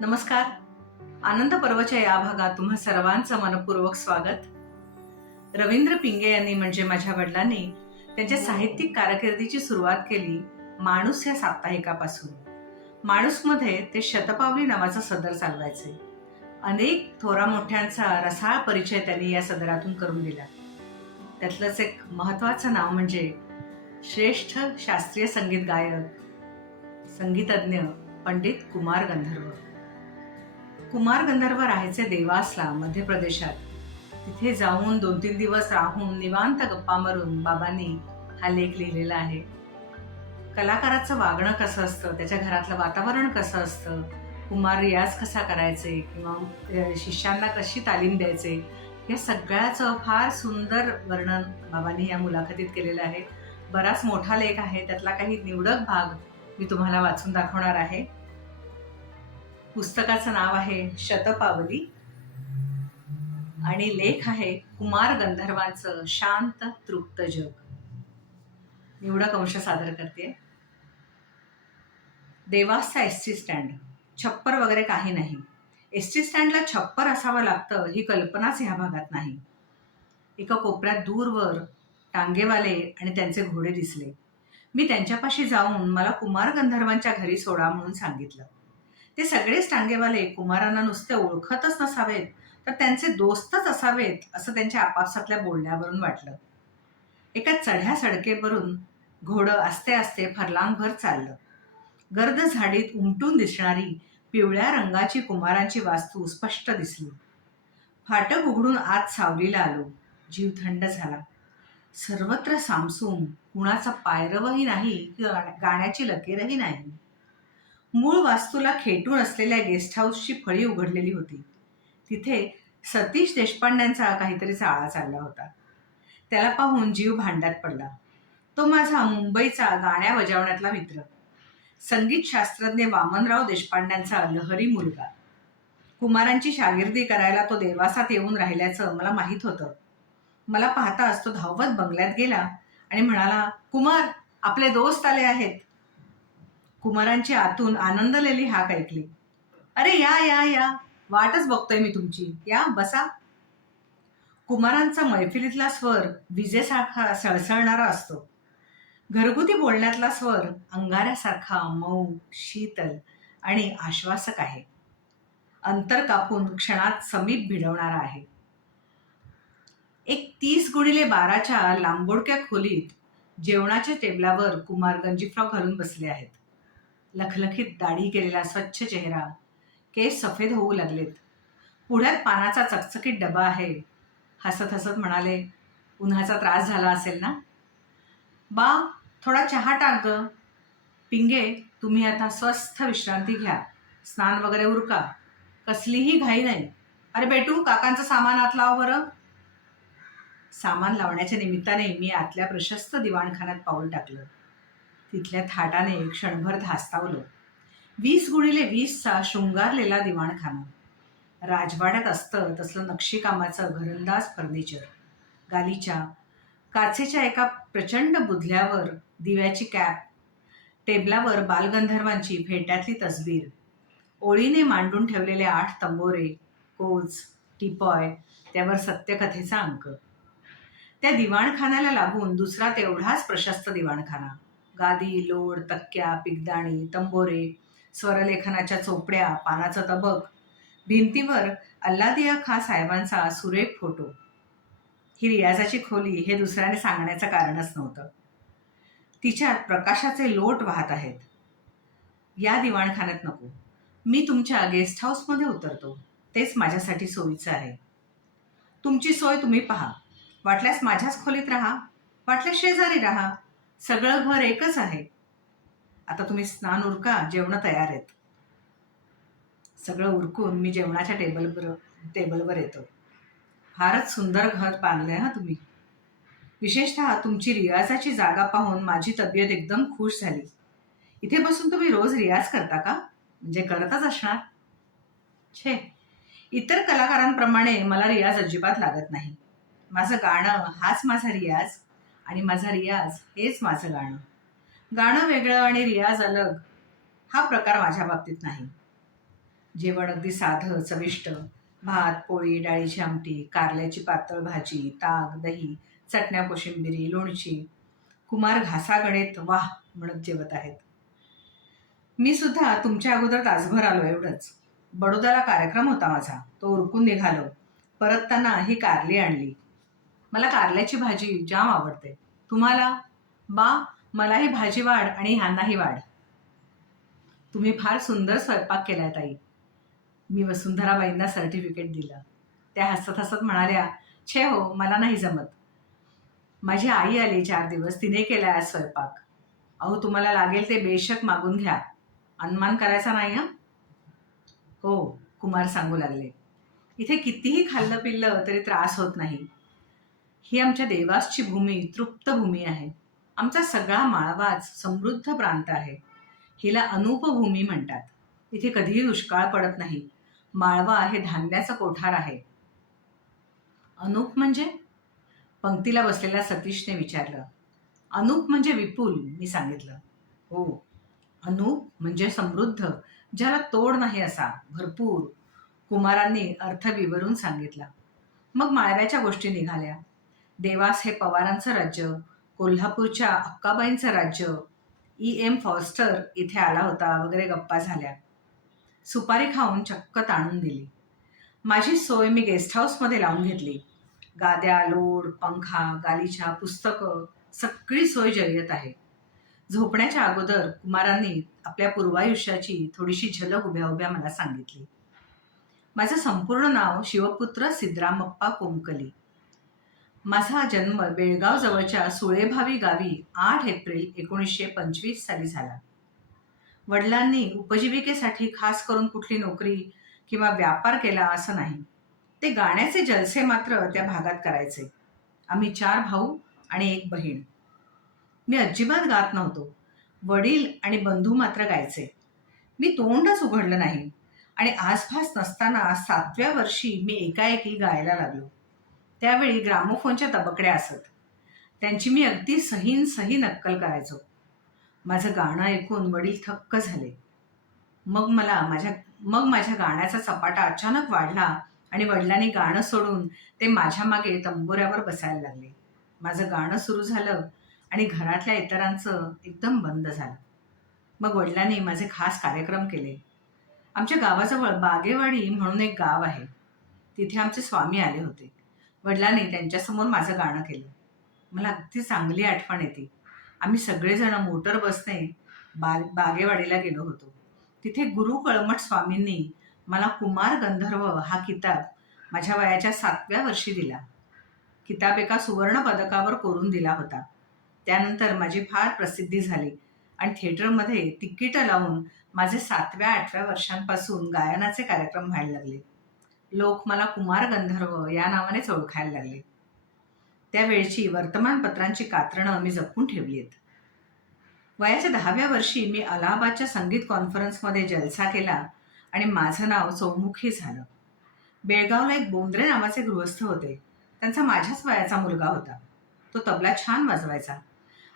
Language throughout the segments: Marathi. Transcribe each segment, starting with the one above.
नमस्कार. आनंद पर्वच्या या भागात तुम्हा सर्वांचं मनपूर्वक स्वागत. रवींद्र पिंगे यांनी म्हणजे माझ्या वडिलांनी त्यांच्या साहित्यिक कारकिर्दीची सुरुवात केली माणूस या साप्ताहिकापासून. माणूसमध्ये ते शतपावली नावाचा सदर चालवायचे. अनेक थोरा मोठ्यांचा रसाळ परिचय त्यांनी या सदरातून करून दिला. त्यातलंच एक महत्वाचं नाव म्हणजे श्रेष्ठ शास्त्रीय संगीत गायक, संगीतज्ञ पंडित कुमार गंधर्व. कुमार गंधर्व राहायचे देवासला, मध्य प्रदेशात. तिथे जाऊन 2-3 दिवस राहून निवांत गप्पा मारून बाबांनी हा लेख लिहिलेला आहे. कलाकाराचं वागणं कसं असतं, त्याच्या घरातलं वातावरण कसं असतं, कुमार रियाज कसा करायचे किंवा शिष्यांना कशी तालीम द्यायचे, या सगळ्याचं फार सुंदर वर्णन बाबांनी या मुलाखतीत केलेलं आहे. बराच मोठा लेख आहे, त्यातला काही निवडक भाग मी तुम्हाला वाचून दाखवणार आहे. पुस्तकाचं नाव आहे शतपावली आणि लेख आहे कुमार गंधर्वांचं शांत तृप्त जग. निवडक अंश सादर करते. देवासचा एसटी स्टँड. छप्पर वगैरे काही नाही. एसटी स्टँडला छप्पर असावं लागतं ही कल्पनाच ह्या भागात नाही. एका कोपऱ्यात दूरवर टांगेवाले आणि त्यांचे घोडे दिसले. मी त्यांच्यापाशी जाऊन मला कुमार गंधर्वांच्या घरी सोडा म्हणून सांगितलं. ते सगळेच टांगेवाले कुमारांना नुसते ओळखतच नसावेत तर त्यांचे दोस्तच असावेत असं त्यांच्या आपापसातल्या बोलण्यावरून वाटलं. एका चढ्या सडकेवरून घोडं आस्ते आस्ते फरलांगभर चाललं. गर्द झाडीत उमटून दिसणारी पिवळ्या रंगाची कुमारांची वास्तू स्पष्ट दिसली. फाटक उघडून आत सावलीला आलो. जीव थंड झाला. सर्वत्र सामसूम, कुणाचा पायरवही नाही, गाण्याची लकीरही नाही. मूळ वास्तूला खेटून असलेल्या गेस्ट हाऊसची फळी उघडलेली होती. तिथे सतीश देशपांड्यांचा काहीतरी चाळा चालला होता. त्याला पाहून जीव भांड्यात पडला. तो माझा मुंबईचा गाण्या बजावण्यातला मित्र, संगीत शास्त्रज्ञ वामनराव देशपांड्यांचा लहरी मुलगा. कुमारांची शागिर्दी करायला तो देवासात येऊन राहिल्याचं मला माहीत होतं. मला पाहताच तो धावत बंगल्यात गेला आणि म्हणाला, कुमार, आपले दोस्त आले आहेत. कुमारांची आतून आनंदलेली हाक ऐकली. अरे या या या, वाटच बघतोय मी तुमची, या बसा. कुमारांचा मैफिलीतला स्वर विजेसारखा सळसळणारा असतो. घरगुती बोलण्यातला स्वर अंगाऱ्यासारखा मऊ, शीतल आणि आश्वासक आहे. अंतर कापून क्षणात समीप भिडवणारा आहे. एक 30x12च्या लांबोडक्या खोलीत जेवणाच्या टेबलावर कुमार गंजीफ्रॉक घालून बसले आहेत. लखलखीत दाढी केलेला स्वच्छ चेहरा, केस सफेद होऊ लागलेत. पुढ्यात पानाचा चकचकीत डबा आहे. हसत हसत म्हणाले, उन्हाचा त्रास झाला असेल ना? बा, थोडा चहा टाक ग. पिंगे, तुम्ही आता स्वस्थ विश्रांती घ्या. स्नान वगैरे उरका. कसलीही घाई नाही. अरे बेटू, काकांचं सामान आत लाव बरं. सामान लावण्याच्या निमित्ताने मी आतल्या प्रशस्त दिवाणखान्यात पाऊल टाकलं. तिथल्या थाटाने क्षणभर धास्तावलं. 20x20चा शृंगारलेला दिवाणखाना. राजवाड्यात असतं तसलं नक्षीकामाचं घरंदाज फर्निचर. गालीच्या काचेच्या एका प्रचंड बुधल्यावर दिव्याची कॅप. टेबलावर बालगंधर्वांची फेट्यातली तसबीर. ओळीने मांडून ठेवलेले 8 तंबोरे, कोच, टिपॉय, त्यावर सत्यकथेचा अंक. त्या दिवाणखान्याला लागून दुसरा तेवढाच प्रशस्त दिवाणखाना. गादी, लोड, तक्क्या, पिगदाणी, तंबोरे, स्वरलेखनाच्या चोपड्या, पानाचं तबक. भिंतीवर अल्लादिया खा साहेबांचा सुरेख फोटो. ही रियाजाची खोली हे दुसऱ्याने सांगण्याचं कारणच नव्हतं. तिच्यात प्रकाशाचे लोट वाहत आहेत. या दिवाणखान्यात नको. मी तुमच्या गेस्ट हाऊसमध्ये उतरतो. तेच माझ्यासाठी सोयीचं आहे. तुमची सोय तुम्ही पहा. वाटल्यास माझ्याच खोलीत राहा, वाटल्यास शेजारी राहा. सगळं घर एकच आहे. आता तुम्ही स्नान उरका, जेवण तयार आहेत. सगळं उरकून मी जेवणाच्या टेबलवर येतो. फारच सुंदर घर बांधलंय हा तुम्ही. विशेषतः तुमची रियाजाची जागा पाहून माझी तब्येत एकदम खुश झाली. इथे बसून तुम्ही रोज रियाज करता का? म्हणजे करतच असणार. छे, इतर कलाकारांप्रमाणे मला रियाज अजिबात लागत नाही. माझं गाणं हाच माझा रियाज आणि माझा रियाज हेच माझं गाणं. गाणं वेगळं आणि रियाज अलग हा प्रकार माझ्या बाबतीत नाही. जेवण अगदी साधं चविष्ट. भात, पोळी, डाळीची आमटी, कारल्याची पातळ भाजी, ताक, दही, चटण्या, कोशिंबिरी, लोणची. कुमार घासागणित वाह म्हणत जेवत आहेत. मी सुद्धा तुमच्या अगोदर तासभर आलो एवढंच. बडोद्याला कार्यक्रम होता माझा, तो उरकून निघालो. परतताना ही कारली आणली. मला कारल्याची भाजी जाम आवडते. तुम्हाला? बा, मलाही भाजी वाढ आणि ह्यांनाही वाढ. तुम्ही फार सुंदर स्वयंपाक केलाय ताई. मी वसुंधराबाईंना सर्टिफिकेट दिलं. त्या हसत हसत म्हणाल्या, छे हो, मला नाही जमत. माझी आई आली 4 दिवस, तिने केलाय आज स्वयंपाक. अहो, तुम्हाला लागेल ते बेशक मागून घ्या, अनुमान करायचा नाही हं. हो, कुमार सांगू लागले. इथे कितीही खाल्लं पिल्लं तरी त्रास होत नाही. ही आमच्या देवासची भूमी तृप्त भूमी आहे. आमचा सगळा माळवाच समृद्ध प्रांत आहे. हिला अनुपभूमी म्हणतात. इथे कधीही दुष्काळ पडत नाही. माळवा हे धान्याचं कोठार आहे. अनुप म्हणजे? पंक्तीला बसलेल्या सतीशने विचारलं. अनुप म्हणजे विपुल, मी सांगितलं. हो, अनुप म्हणजे समृद्ध, ज्याला तोड नाही असा, भरपूर. कुमारांनी अर्थ विवरून सांगितला. मग माळव्याच्या गोष्टी निघाल्या. देवास हे पवारांचं राज्य, कोल्हापूरच्या अक्काबाईंचं राज्य, E.M. फॉस्टर इथे आला होता वगैरे गप्पा झाल्या. सुपारी खाऊन चक्क ताणून दिली. माझी सोय मी गेस्ट हाऊसमध्ये लावून घेतली. गाद्या, लोड, पंखा, गालिचा, पुस्तकं, सगळी सोय जय्यत आहे. झोपण्याच्या अगोदर कुमारांनी आपल्या पूर्वायुष्याची थोडीशी झलक उभ्या उभ्या मला सांगितली. माझं संपूर्ण नाव शिवपुत्र सिद्धरामप्पा कोमकली. माझा जन्म बेळगाव जवळच्या सुळेभावी गावी 8 एप्रिल 1925 साली झाला. वडिलांनी उपजीविकेसाठी खास करून कुठली नोकरी किंवा व्यापार केला असं नाही. ते गाण्याचे जलसे मात्र त्या भागात करायचे. आम्ही 4 भाऊ आणि 1 बहीण. मी अजिबात गात नव्हतो. वडील आणि बंधू मात्र गायचे. मी तोंडच उघडलं नाही आणि आसपास नसताना 7व्या वर्षी मी एकाएकी गायला लागलो. त्यावेळी ग्रामोफोनच्या तबकड्या असत. त्यांची मी अगदी सही नक्कल करायचो. माझं गाणं ऐकून वडील थक्क झाले. मग माझ्या गाण्याचा सपाटा अचानक वाढला आणि वडिलांनी गाणं सोडून ते माझ्या मागे तंबोऱ्यावर बसायला लागले. माझं गाणं सुरू झालं आणि घरातल्या इतरांचं एकदम बंद झालं. मग वडिलांनी माझे खास कार्यक्रम केले. आमच्या गावाजवळ बागेवाडी म्हणून एक गाव आहे. तिथे आमचे स्वामी आले होते. वडिलांनी त्यांच्यासमोर माझं गाणं केलं. मला अगदी चांगली आठवण येते. आम्ही सगळेजण मोटर बसने बागेवाडीला गेलो होतो. तिथे गुरु कळमठ स्वामींनी मला कुमार गंधर्व हा किताब माझ्या वयाच्या 7व्या वर्षी दिला. किताब एका सुवर्ण पदकावर कोरून दिला होता. त्यानंतर माझी फार प्रसिद्धी झाली आणि थिएटरमध्ये तिकीटं लावून माझे 7व्या-8व्या वर्षांपासून गायनाचे कार्यक्रम व्हायला लागले. लोक मला कुमार गंधर्व या नावानेच ओळखायला लागले. त्यावेळची वर्तमानपत्रांची कात्रणं मी जपून ठेवली आहेत. वयाच्या 10व्या वर्षी मी अलाहाबादच्या संगीत कॉन्फरन्समध्ये जलसा केला आणि माझं नाव चौमुखी झालं. बेळगावला एक बोंद्रे नावाचे गृहस्थ होते. त्यांचा माझ्याच वयाचा मुलगा होता. तो तबला छान वाजवायचा.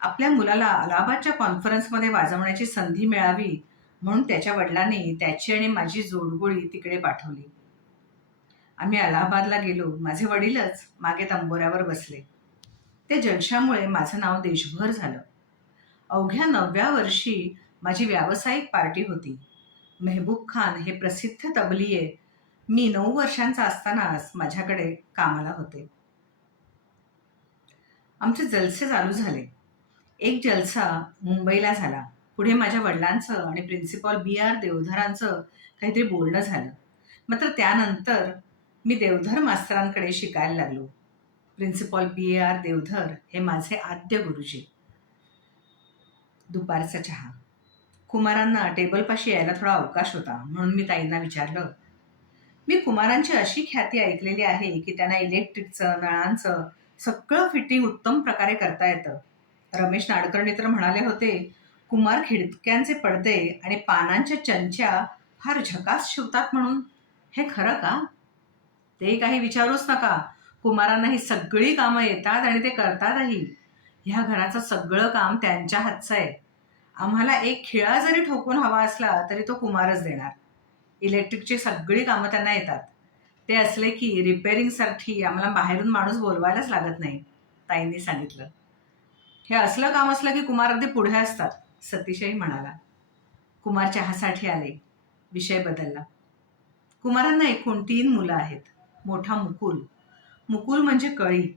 आपल्या मुलाला अलाहाबादच्या कॉन्फरन्समध्ये वाजवण्याची संधी मिळावी म्हणून त्याच्या वडिलांनी त्याची आणि माझी जोडगोळी तिकडे पाठवली. आम्ही अलाहाबादला गेलो. माझे वडीलच मागे तंबोऱ्यावर बसले. त्या जलशामुळे माझं नाव देशभर झालं. अवघ्या 9व्या वर्षी माझी व्यावसायिक पार्टी होती. मेहबूब खान हे प्रसिद्ध तबलिये मी 9 वर्षांचा असतानाच माझ्याकडे कामाला होते. आमचे जलसे चालू झाले. एक जलसा मुंबईला झाला. पुढे माझ्या वडिलांचं आणि प्रिन्सिपॉल B.R. देवधरांचं काहीतरी बोलणं झालं. मात्र त्यानंतर मी देवधर मास्तरांकडे शिकायला लागलो. Principal B.R. देवधर हे माझे आद्य गुरुजी. दुपारचा चहा. कुमारांना टेबलपाशी यायला थोडा अवकाश होता म्हणून मी ताईंना विचारलं. मी कुमारांची अशी ख्याती ऐकलेली आहे की त्यांना इलेक्ट्रिकचं, नळांचं सगळं फिटिंग उत्तम प्रकारे करता येतं. रमेश नाडकर्णी तर म्हणाले होते, कुमार खिडक्यांचे पडदे आणि पानांच्या चंच्या फार झकास शिवतात म्हणून. हे खरं का? ते काही विचारूच नका. कुमारांना ही सगळी कामं येतात आणि ते करतातही. ह्या घराचं सगळं काम त्यांच्या हातचं आहे. आम्हाला एक खिळा जरी ठोकून हवा असला तरी तो कुमारच देणार. इलेक्ट्रिकची सगळी कामं त्यांना येतात. ते असले की रिपेअरिंगसाठी आम्हाला बाहेरून माणूस बोलवायलाच लागत नाही, ताईंनी सांगितलं. हे असलं काम असलं की कुमार अगदी पुढे असतात, सतीशही म्हणाला. कुमार चहासाठी आले. विषय बदलला. कुमारांना एकूण 3 मुलं आहेत. मोठा मुकुल. मुकुल म्हणजे कळी.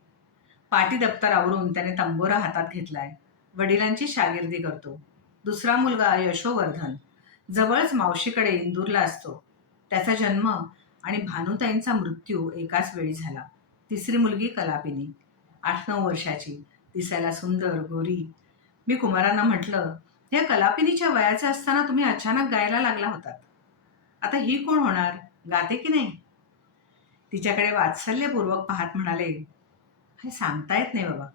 पाटी दप्तर आवरून त्याने तंबोरा हातात घेतलाय. वडिलांची शागिर्दी करतो. दुसरा मुलगा यशोवर्धन. जवळच मावशीकडे इंदूरला असतो. त्याचा जन्म आणि भानुताईंचा मृत्यू एकाच वेळी झाला. तिसरी मुलगी कलापिनी, 8-9 वर्षाची, दिसायला सुंदर, गोरी. मी कुमारांना म्हटलं, "हे कलापिनीच्या वयाचे असताना तुम्ही अचानक गायला लागला होतात. आता ही कोण होणार? गाते की नाही?" तिच्याकडे वात्सल्यपूर्वक पाहत म्हणाले, "हे सांगता येत नाही बाबा.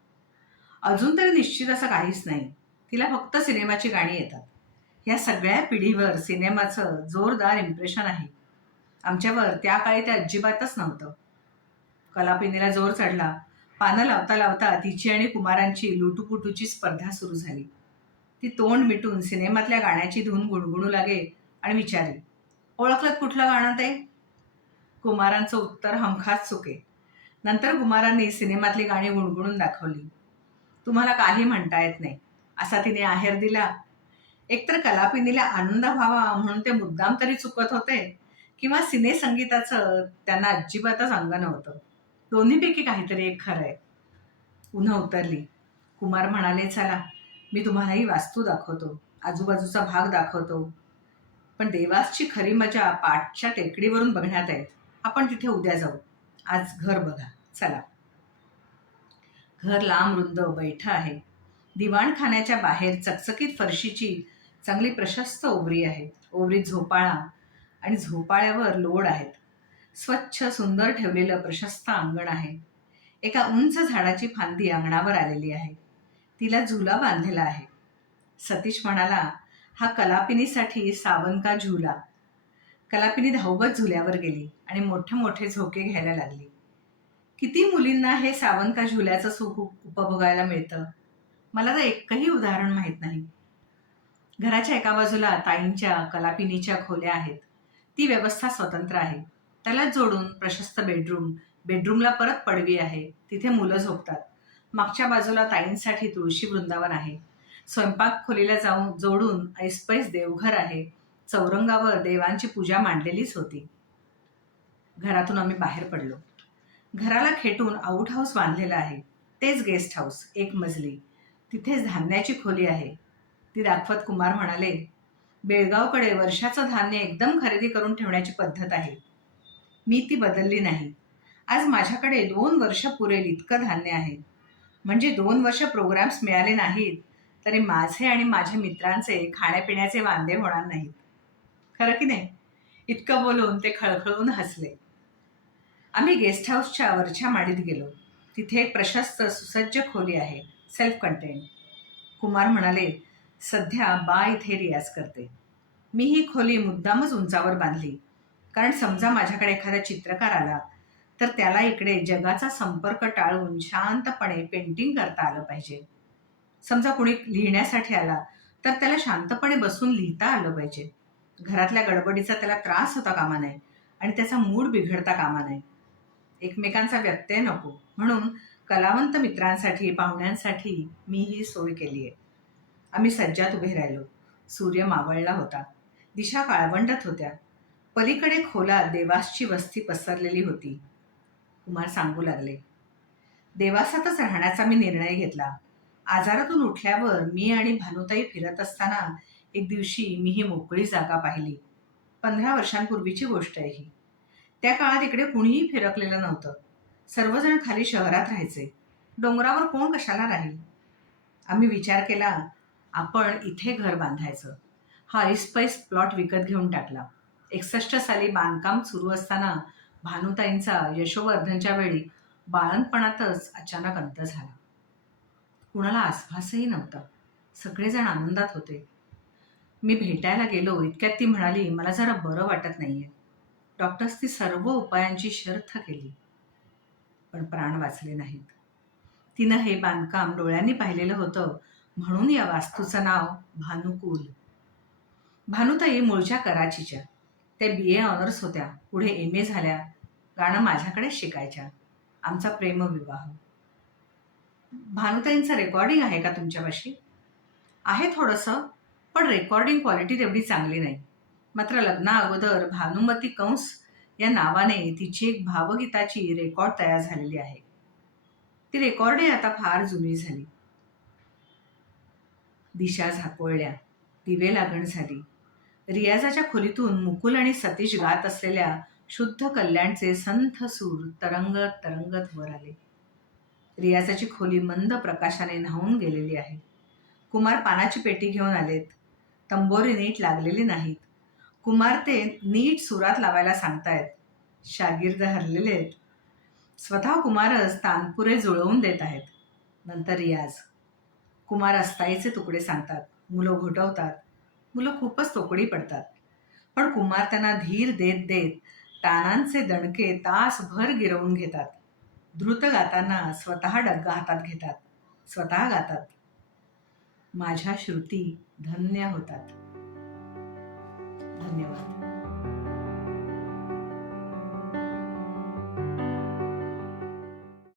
अजून तरी निश्चित असं काहीच नाही. तिला फक्त सिनेमाची गाणी येतात. या सगळ्या पिढीवर सिनेमाचं जोरदार इम्प्रेशन आहे. आमच्यावर त्या काळी ते अजिबातच नव्हतं." कलापिनीला जोर चढला. पानं लावता लावता तिची आणि कुमारांची लुटूपुटूची स्पर्धा सुरू झाली. ती तोंड मिटून सिनेमातल्या गाण्याची धून गुणगुणू लागे आणि विचारे, "ओळखलं कुठलं गाणं ते?" कुमारांचं उत्तर हमखास चुके. नंतर कुमारांनी सिनेमातली गाणी गुणगुणून दाखवली. "तुम्हाला काही म्हणता येत नाही," असा तिने आहेर दिला. एकतर कलापिनीला आनंद व्हावा म्हणून ते मुद्दाम तरी चुकत होते, किंवा सिनेसंगीताचं त्यांना अजिबातच अंग नव्हतं. दोन्हीपैकी काहीतरी एक खरं आहे. उन्हं उतरली. कुमार म्हणाले, "चला, मी तुम्हालाही वास्तू दाखवतो, आजूबाजूचा भाग दाखवतो. पण देवासची खरी मजा पाठच्या टेकडीवरून बघण्यात आहे. आपण तिथे उद्या जाऊ. आज घर बघा, चला." घर लांब रुंद बैठं आहे. दिवाणखान्याच्या बाहेर चकचकीत फरशीची चांगली प्रशस्त ओवरी आहे. ओवरीत झोपाळा आणि झोपाळ्यावर लोड आहेत. स्वच्छ सुंदर ठेवलेलं प्रशस्त अंगण आहे. एका उंच झाडाची फांदी अंगणावर आलेली आहे. तिला झुला बांधलेला आहे. सतीश म्हणाला, "हा कलापिनीसाठी सावन का झुला." कलापिनी धावत झुल्यावर गेली आणि मोठे मोठे झोके घ्यायला लागली. किती मुलींना हे सावन का झुल्याचं सुख उपभोगायला मिळतं? मला तर एकही उदाहरण माहीत नाही. घराच्या एका बाजूला ताईंच्या, कलापिनीच्या खोल्या आहेत. ती व्यवस्था स्वतंत्र आहे. त्यालाच जोडून प्रशस्त बेडरूम. बेडरूमला परत पडवी आहे. तिथे मुलं झोपतात. मागच्या बाजूला ताईंसाठी तुळशी वृंदावन आहे. स्वयंपाक खोलीला जोडून ऐसपैस देवघर आहे. चौरंगावर देवांची पूजा मांडलेलीच होती. घरातून आम्ही बाहेर पडलो. घराला खेटून आऊट हाऊस बांधलेलं आहे. तेच गेस्ट हाऊस, 1 मजली. तिथेच धान्याची खोली आहे. ती दाखवत कुमार म्हणाले, "बेळगावकडे वर्षाचं धान्य एकदम खरेदी करून ठेवण्याची पद्धत आहे. मी ती बदलली नाही. आज माझ्याकडे 2 वर्ष पुरेल इतकं धान्य आहे. म्हणजे 2 वर्ष प्रोग्राम्स मिळाले नाहीत तरी माझे आणि माझ्या मित्रांचे खाण्यापिण्याचे वांदे होणार नाहीत. खरं की नाही?" इतकं बोलून ते खळखळून हसले. आम्ही गेस्ट हाऊसच्या वरच्या माडीत गेलो. तिथे एक प्रशस्त सुसज्ज खोली आहे, सेल्फ कंटेंट. कुमार म्हणाले, "सध्या बा इथे रियाज करते. मी ही खोली मुद्दामच उंचावर बांधली, कारण समजा माझ्याकडे एखादा चित्रकार आला तर त्याला इकडे जगाचा संपर्क टाळून शांतपणे पेंटिंग करता आलं पाहिजे. समजा कुणी लिहिण्यासाठी आला तर त्याला शांतपणे बसून लिहिता आलं पाहिजे. घरातल्या गडबडीचा त्याला त्रास होता कामा नये आणि त्याचा मूड बिघडता कामा नये. एकमेकांचा व्यत्यय नको म्हणून कलावंत मित्रांसाठी, पाहुण्यांसाठी मी ही सोय केली आहे." आम्ही सज्जात उभे राहिलो. सूर्य मावळला होता. दिशा काळवंडत होत्या. पलीकडे खोलात देवासची वस्ती पसरलेली होती. कुमार सांगू लागले, "देवासातच राहण्याचा मी निर्णय घेतला. आजारातून उठल्यावर मी आणि भानुताई फिरत असताना एक दिवशी मी ही मोकळी जागा पाहिली. 15 वर्षांपूर्वीची गोष्ट आहे ही. त्या काळात इकडे कुणीही फिरकलेलं नव्हतं. सर्वजण खाली शहरात राहायचे. डोंगरावर कोण कशाला राहील? आम्ही विचार केला, आपण इथे घर बांधायचं. हा ऐसपैस प्लॉट विकत घेऊन टाकला. 61 साली बांधकाम सुरू असताना भानुताईंचा यशोवर्धनच्या वेळी बाळंतपणातच अचानक अंत झाला. कुणाला आसभासही नव्हता. सगळेजण आनंदात होते. मी भेटायला गेलो इतक्यात ती म्हणाली, "मला जरा बरं वाटत नाहीये." डॉक्टर्सनी सर्व उपायांची शर्थ केली, पण प्राण वाचले नाहीत. तिनं हे बांधकाम डोळ्यांनी पाहिलेलं होतं म्हणून या वास्तूचं नाव भानुकुल. भानुताई मूळच्या कराचीच्या. ते BA ऑनर्स होत्या, पुढे MA झाल्या, गाणं माझ्याकडेच शिकायच्या. आमचा प्रेमविवाह. भानुताईंचं रेकॉर्डिंग आहे का तुमच्यापाशी? आहे थोडंसं, पण रेकॉर्डिंग क्वालिटी तेवढी चांगली नाही. मात्र लग्नाअगोदर भानुमती कंस या नावाने तिची एक भावगीताची रेकॉर्ड तयार झालेली आहे. ती रेकॉर्डही आता फार जुनी झाली. दिशा झाकोळल्या, दिवे लागण झाली. रियाजाच्या खोलीतून मुकुल आणि सतीश गात असलेल्या शुद्ध कल्याणचे संथ सूर तरंगत तरंगत वर आले. रियाजाची खोली मंद प्रकाशाने न्हावून गेलेली आहे. कुमार पानाची पेटी घेऊन आलेत. तंबोरी नीट लागलेली नाहीत. कुमार ते नीट सुरात लावायला सांगतायत. शागिर्द हरलेले आहेत. स्वतः कुमारच तानपुरे जुळवून देत आहेत. नंतर रियाज. कुमार अस्ताईचे तुकडे सांगतात. मुलं घोटवतात. मुलं खूपच तोकडी पडतात. पण कुमार त्यांना धीर देत देत तानांचे दणके तासभर गिरवून घेतात. द्रुत गाताना स्वतः डग्गा हातात घेतात. स्वतः गातात. माझ्या श्रुती धन्य होतात. धन्यवाद.